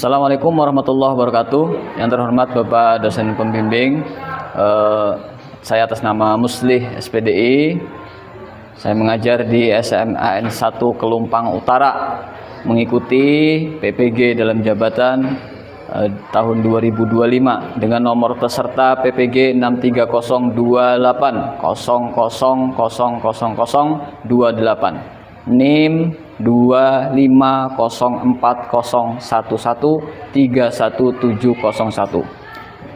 Assalamualaikum warahmatullahi wabarakatuh. Yang terhormat Bapak dosen pembimbing, saya atas nama Muslih SPDI. Saya mengajar di SMAN 1 Kelumpang Utara, mengikuti PPG dalam jabatan tahun 2025 dengan nomor peserta PPG 63020000028, NIM 2504011311701,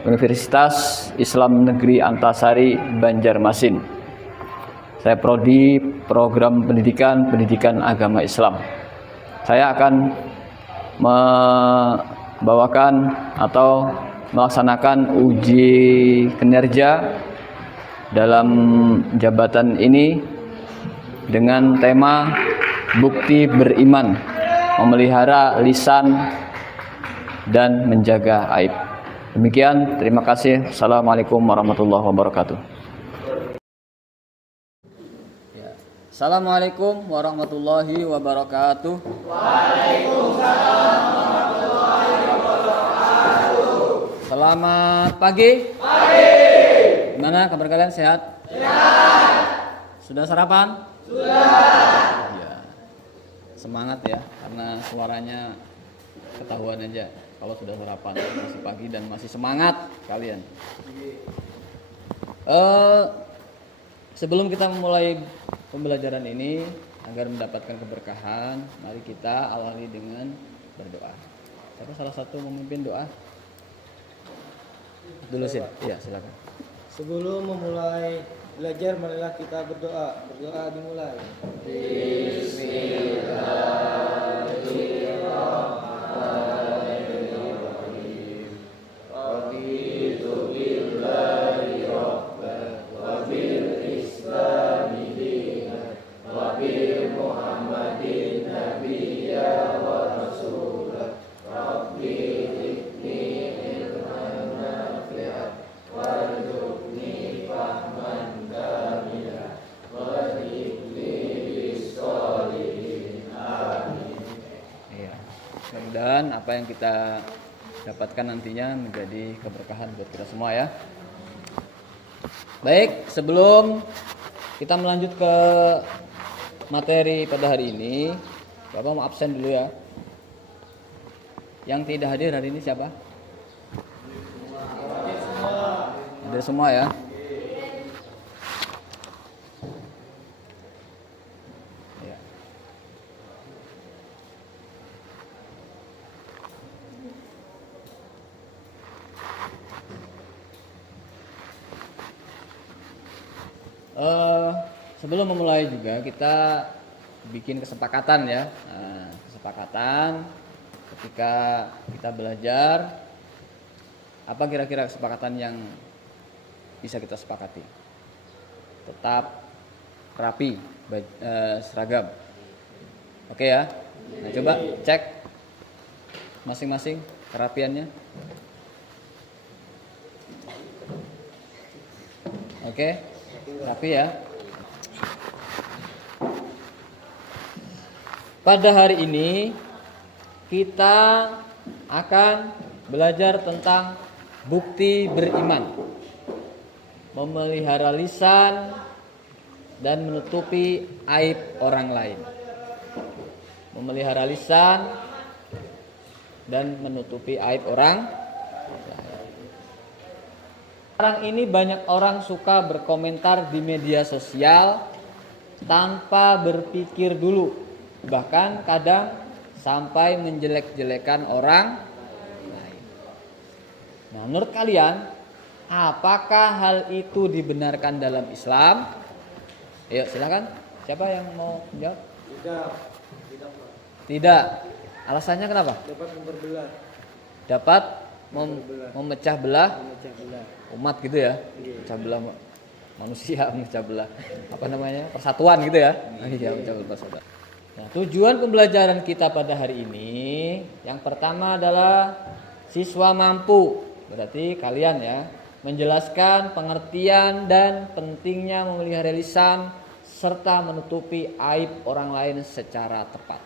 Universitas Islam Negeri Antasari, Banjarmasin. Saya prodi program pendidikan agama Islam. Saya akan membawakan atau melaksanakan uji kinerja dalam jabatan ini dengan tema bukti beriman, memelihara lisan dan menjaga aib. Demikian, terima kasih. Assalamualaikum warahmatullahi wabarakatuh. Assalamualaikum warahmatullahi wabarakatuh. Waalaikumsalam warahmatullahi wabarakatuh. Selamat pagi. Pagi. Gimana kabar kalian, sehat? Sehat. Sudah sarapan? Sudah. Ya. Semangat ya, karena suaranya ketahuan aja kalau sudah sarapan, masih pagi dan masih semangat kalian. Sebelum kita memulai pembelajaran ini, agar mendapatkan keberkahan, mari kita awali dengan berdoa. Siapa salah satu memimpin doa? Dulu sih. Iya, silakan. Sebelum memulai belajar, marilah kita berdoa. Berdoa dimulai. Dan apa yang kita dapatkan nantinya menjadi keberkahan buat kita semua ya. Baik, sebelum kita melanjut ke materi pada hari ini, Bapak mau absen dulu ya. Yang tidak hadir hari ini siapa? Hadir semua ya. Sebelum memulai juga kita bikin kesepakatan ya. Kesepakatan ketika kita belajar, apa kira-kira kesepakatan yang bisa kita sepakati? Tetap rapi, seragam. Oke ya. Nah, coba cek masing-masing kerapiannya. Oke, rapi ya. Pada hari ini kita akan belajar tentang bukti beriman, memelihara lisan dan menutupi aib orang lain. Memelihara lisan dan menutupi aib orang lain. Sekarang ini banyak orang suka berkomentar di media sosial tanpa berpikir dulu. Bahkan kadang sampai menjelek-jelekan orang lain. Nah, menurut kalian, apakah hal itu dibenarkan dalam Islam? Ayo silakan. Siapa yang mau jawab? Tidak. Alasannya kenapa? Dapat memperbelah. Dapat memecah belah umat gitu ya. Memecah belah manusia, memecah belah apa namanya? Persatuan gitu ya. Iya, memecah belah persatuan. Nah, tujuan pembelajaran kita pada hari ini yang pertama adalah siswa mampu, berarti kalian ya, menjelaskan pengertian dan pentingnya memelihara lisan serta menutupi aib orang lain secara tepat.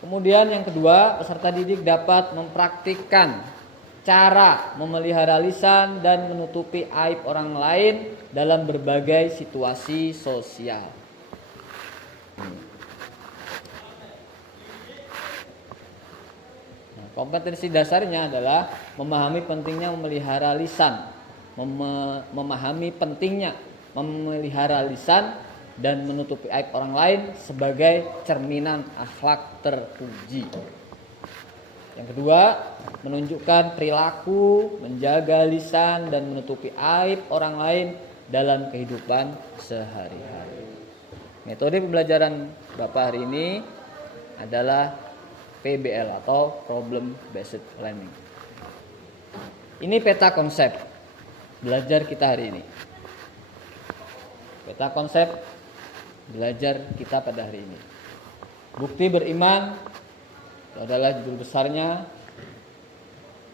Kemudian yang kedua, peserta didik dapat mempraktikkan cara memelihara lisan dan menutupi aib orang lain dalam berbagai situasi sosial. Nah, kompetensi dasarnya adalah memahami pentingnya memelihara lisan, memahami pentingnya memelihara lisan dan menutupi aib orang lain sebagai cerminan akhlak terpuji. Yang kedua, menunjukkan perilaku, menjaga lisan dan menutupi aib orang lain dalam kehidupan sehari-hari. Metode pembelajaran Bapak hari ini adalah PBL atau Problem Based Learning. Ini peta konsep belajar kita hari ini. Peta konsep belajar kita pada hari ini. Bukti beriman adalah judul besarnya,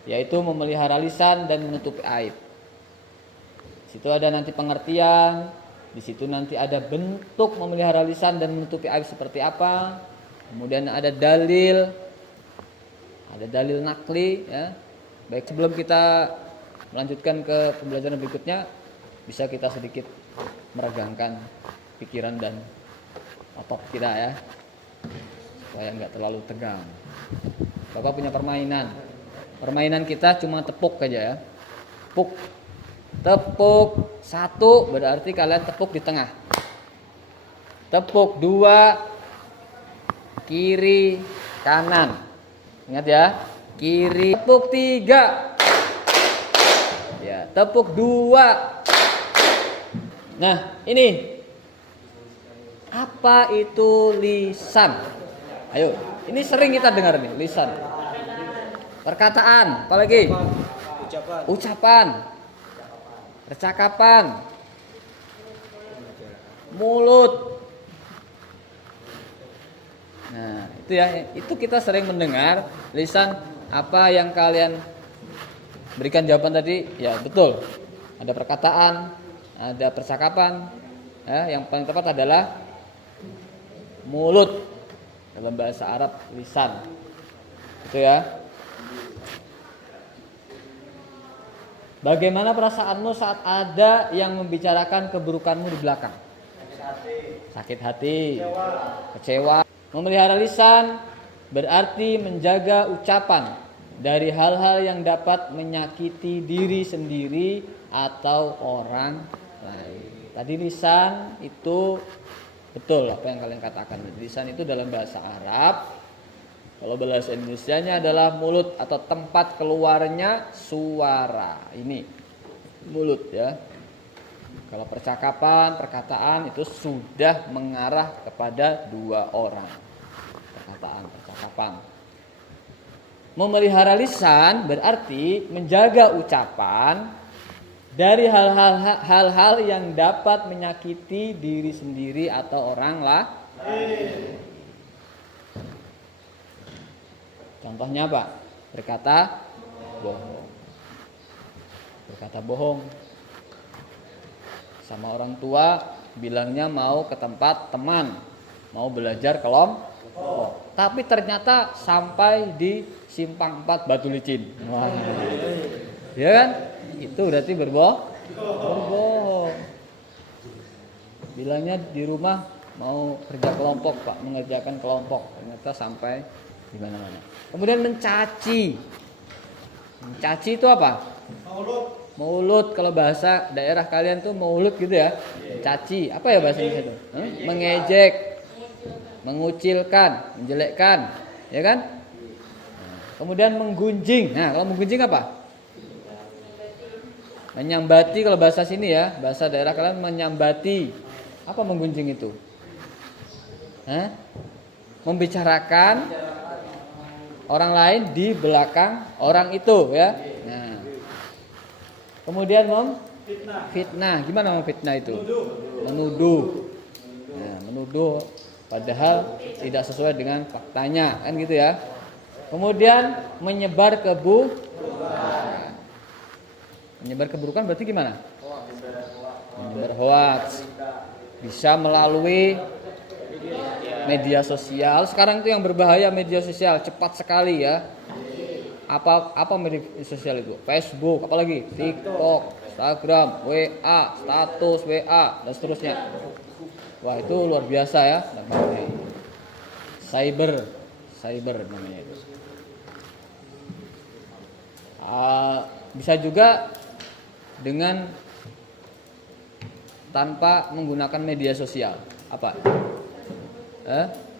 yaitu memelihara lisan dan menutupi aib. Di situ ada nanti pengertian, di situ nanti ada bentuk memelihara lisan dan menutupi aib seperti apa. Kemudian ada dalil nakli, ya. Baik, sebelum kita melanjutkan ke pembelajaran berikutnya, bisa kita sedikit meregangkan pikiran dan otot kita, ya, supaya nggak terlalu tegang. Bapak punya permainan kita cuma tepuk aja, ya. Tepuk 1 berarti kalian tepuk di tengah. Tepuk 2 kiri kanan, ingat ya, kiri. Tepuk 3 ya, tepuk 2. Nah, ini apa itu lisan? Ayo, ini sering kita dengar nih, lisan. Perkataan, apalagi? Ucapan. Percakapan. Mulut. Nah, itu ya, itu kita sering mendengar lisan. Apa yang kalian berikan jawaban tadi? Ya, betul. Ada perkataan, ada percakapan. Ya, yang paling tepat adalah mulut, dalam bahasa Arab lisan, itu ya. Bagaimana perasaanmu saat ada yang membicarakan keburukanmu di belakang? Sakit hati, kecewa. Memelihara lisan berarti menjaga ucapan dari hal-hal yang dapat menyakiti diri sendiri atau orang lain. Tadi lisan itu betul apa yang kalian katakan. Lisan itu dalam bahasa Arab. Kalau bahasa Indonesianya adalah mulut atau tempat keluarnya suara. Ini mulut, ya. Kalau percakapan, perkataan itu sudah mengarah kepada 2 orang. Perkataan. Memelihara lisan berarti menjaga ucapan dari hal-hal yang dapat menyakiti diri sendiri atau orang lain. Contohnya apa? Berkata bohong. Sama orang tua bilangnya mau ke tempat teman, mau belajar kelompok. Tapi ternyata sampai di Simpang 4 Batu Licin. Wah. Ya kan? Itu berarti berbohong. Bilangnya di rumah mau kerja kelompok, Pak, mengerjakan kelompok. Ternyata sampai di mana-mana. Kemudian mencaci. Mencaci itu apa? Mulut. Kalau bahasa daerah kalian tuh mulut gitu ya. Mencaci. Apa ya bahasa Indonesia itu? Mengejek, mengucilkan, menjelekkan, ya kan? Kemudian menggunjing. Nah, kalau menggunjing apa? Menyambati kalau bahasa sini ya, bahasa daerah kalian menyambati. Apa menggunjing itu? Membicarakan orang lain di belakang orang itu, ya. Nah. Kemudian fitnah. Gimana memfitnah itu? Menuduh. Nah, menuduh padahal tidak sesuai dengan faktanya, kan gitu ya. Kemudian menyebar keburukan. Menyebar keburukan berarti gimana? Menyebar hoax. Bisa melalui media sosial. Sekarang itu yang berbahaya media sosial, cepat sekali ya. Apa media sosial itu? Facebook, apalagi TikTok, Instagram, WA, status WA dan seterusnya. Wah, itu luar biasa ya. Cyber namanya itu. Bisa juga dengan tanpa menggunakan media sosial. Apa?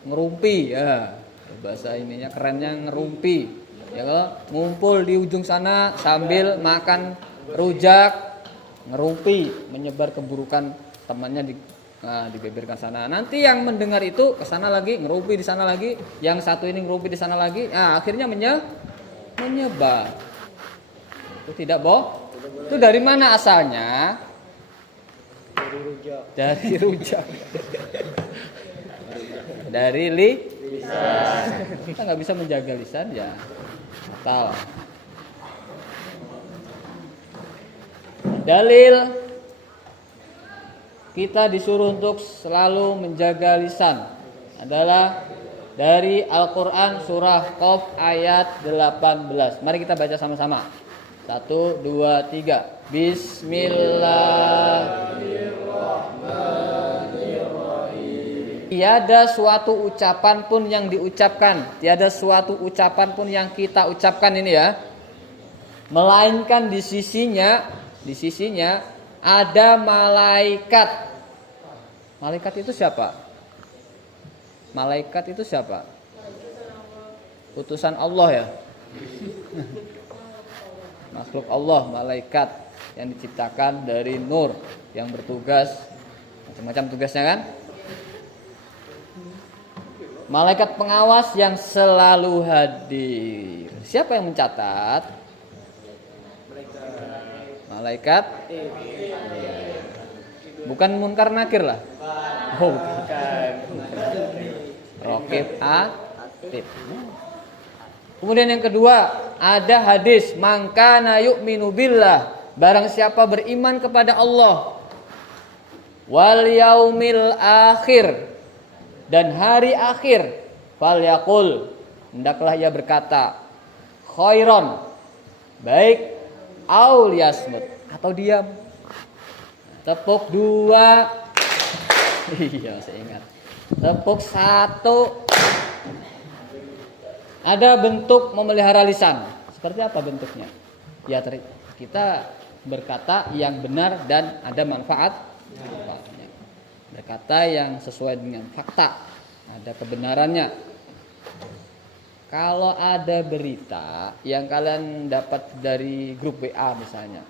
Ngerumpi ya. Bahasa ininya kerennya ngerumpi. Ya kalau ngumpul di ujung sana sambil makan rujak, ngerumpi, menyebar keburukan temannya dibeberkan sana. Nanti yang mendengar itu ke sana lagi, ngerumpi di sana lagi, yang satu ini ngerumpi di sana lagi. Nah, akhirnya menyebar. Itu tidak boh. Itu dari mana asalnya? Dari rujak. Dari lisan. Kita nggak bisa menjaga lisan ya. Fatal. Dalil kita disuruh untuk selalu menjaga lisan adalah dari Al-Quran surah Qaf ayat 18. Mari kita baca sama-sama. 1, 2, 3. Bismillahirrahmanirrahim. Tiada suatu ucapan pun yang diucapkan, tiada suatu ucapan pun yang kita ucapkan ini ya, melainkan di sisinya ada malaikat. Malaikat itu siapa? Malaikat itu siapa? Utusan Allah ya. Makhluk Allah, malaikat yang diciptakan dari nur, yang bertugas macam-macam tugasnya kan? Malaikat pengawas yang selalu hadir. Siapa yang mencatat? Malaikat. Bukan munkar nakir lah. Oh, bukan. Raqib atid. Kemudian yang kedua, ada hadis mangkana yu'minu billah, barang siapa beriman kepada Allah wal yaumil akhir, dan hari akhir, falyaqul, hendaklah ia berkata khairon, baik, au liyasmut, atau diam. Tepuk 2. Iya, saya ingat. Tepuk 1. Ada bentuk memelihara lisan. Seperti apa bentuknya? Ya, kita berkata yang benar dan ada manfaatnya. Berkata yang sesuai dengan fakta, ada kebenarannya. Kalau ada berita yang kalian dapat dari grup WA misalnya,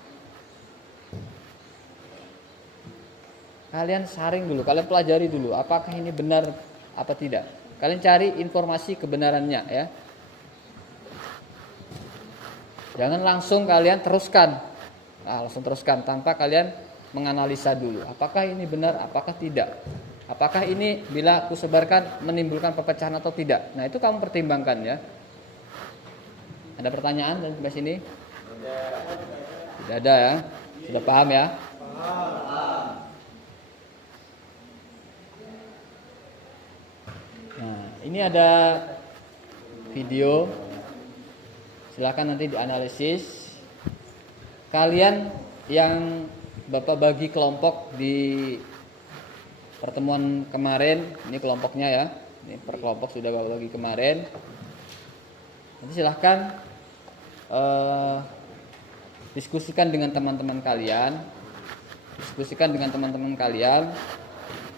kalian saring dulu, kalian pelajari dulu apakah ini benar apa tidak. Kalian cari informasi kebenarannya ya. Jangan langsung kalian teruskan. Langsung teruskan tanpa kalian menganalisa dulu. Apakah ini benar, apakah tidak? Apakah ini bila aku sebarkan menimbulkan perpecahan atau tidak? Nah, itu kamu pertimbangkan ya. Ada pertanyaan sampai sini? Tidak ada ya. Sudah paham ya? Nah, ini ada video. Silakan nanti dianalisis. Kalian yang Bapak bagi kelompok di pertemuan kemarin, ini kelompoknya ya. Ini per kelompok sudah Bapak bagi kemarin. Nanti silahkan diskusikan dengan teman-teman kalian.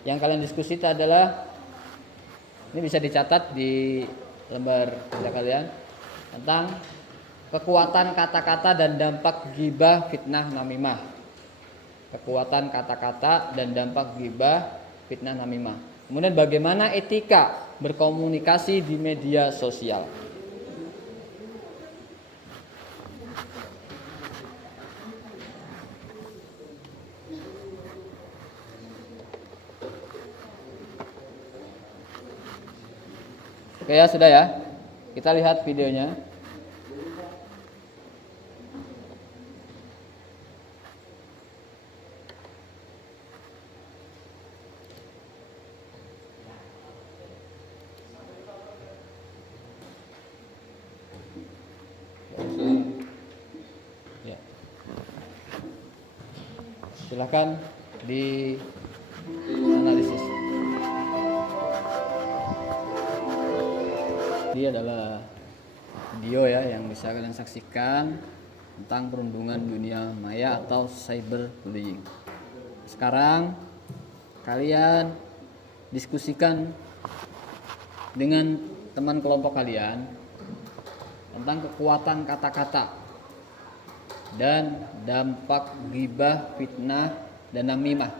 Yang kalian diskusi itu adalah, ini bisa dicatat di lembar kerja kalian, tentang kekuatan kata-kata dan dampak ghibah, fitnah, namimah. Kekuatan kata-kata dan dampak ghibah, fitnah, namimah. Kemudian bagaimana etika berkomunikasi di media sosial. Oke ya, sudah ya. Kita lihat videonya. Silakan dianalisis. Ini adalah video ya yang bisa kalian saksikan tentang perundungan dunia maya atau cyberbullying. Sekarang kalian diskusikan dengan teman kelompok kalian tentang kekuatan kata-kata dan dampak ghibah, fitnah, dan namimah.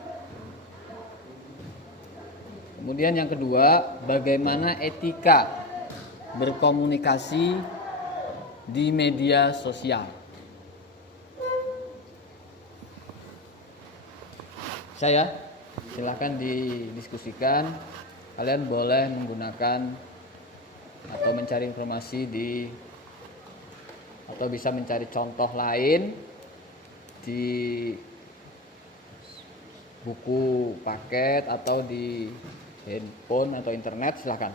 Kemudian yang kedua, bagaimana etika berkomunikasi di media sosial. Saya silahkan didiskusikan. Kalian boleh menggunakan atau mencari informasi atau bisa mencari contoh lain di buku paket atau di handphone atau internet. Silahkan,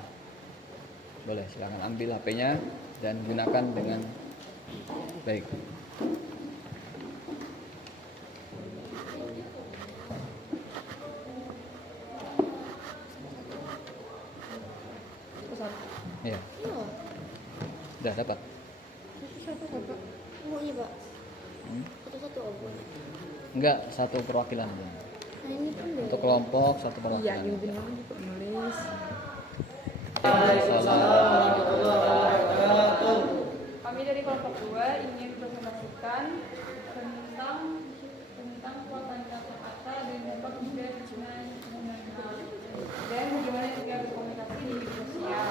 boleh, silahkan ambil HP-nya dan gunakan dengan baik. Iya. Udah dapat. Satu-satu Pak. Oh iya Pak. Satu-satu obor. Enggak, satu perwakilan aja. Nah ini kan deh. Untuk kelompok satu Iya, perwakilan. yang benar juga nulis. Kami dari kelompok 2 ingin menyampaikan tentang kekuatan kata-kata dan dampak juga dan bagaimana juga berkomunikasi di media sosial.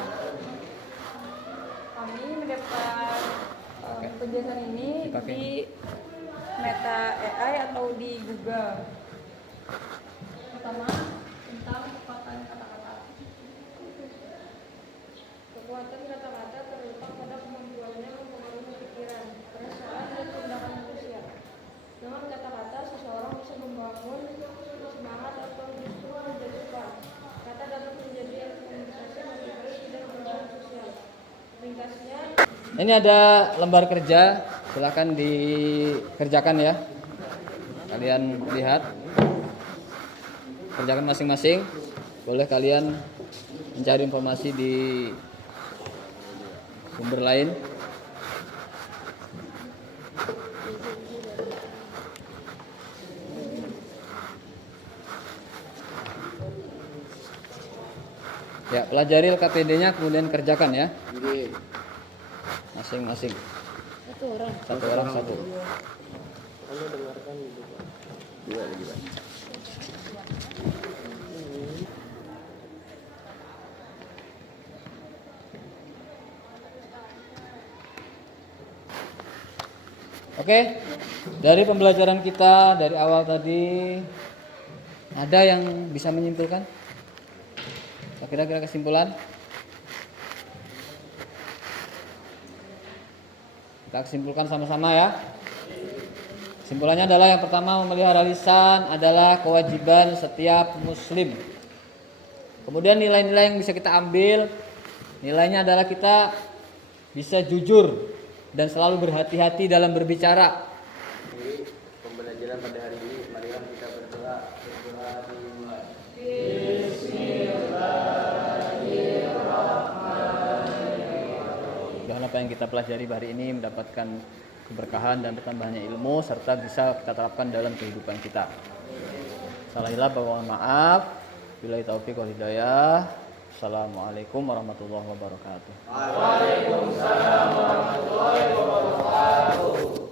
Kami mendapat penjelasan ini di Meta AI atau di Google. Pertama, tentang kekuatan kata-kata. Kekuatan kata-kata terletak pada kemampuannya mempengaruhi pikiran, perasaan, dan tindakan manusia. Dengan kata-kata, seseorang bisa membangun semangat atau justru menjatuhkan. Kata dapat menjadi komunikasi, motivasi, dan perubahan sosial. Ringkasnya, Ini ada lembar kerja, silakan dikerjakan ya. Kalian lihat, kerjakan masing-masing. Boleh kalian mencari informasi di sumber lain. Ya, pelajari LKPD-nya kemudian kerjakan ya. Masing-masing. Satu orang. Satu orang satu. Anda dengarkan dulu Pak. Dua lagi Pak. Oke, dari pembelajaran kita dari awal tadi, ada yang bisa menyimpulkan? Kira-kira kesimpulan? Kita simpulkan sama-sama ya. Kesimpulannya adalah yang pertama, memelihara lisan adalah kewajiban setiap muslim. Kemudian nilai-nilai yang bisa kita ambil, nilainya adalah kita bisa jujur dan selalu berhati-hati dalam berbicara. Jadi pembelajaran pada hari ini, marilah kita berdoa. Berdoa dimulai. Mudah-mudahan apa yang kita pelajari hari ini mendapatkan keberkahan dan bertambahnya ilmu serta bisa kita terapkan dalam kehidupan kita. Salah hilaf, mohon maaf. Billahi taufiq wal hidayah. Assalamualaikum warahmatullahi wabarakatuh. Waalaikumsalam warahmatullahi wabarakatuh.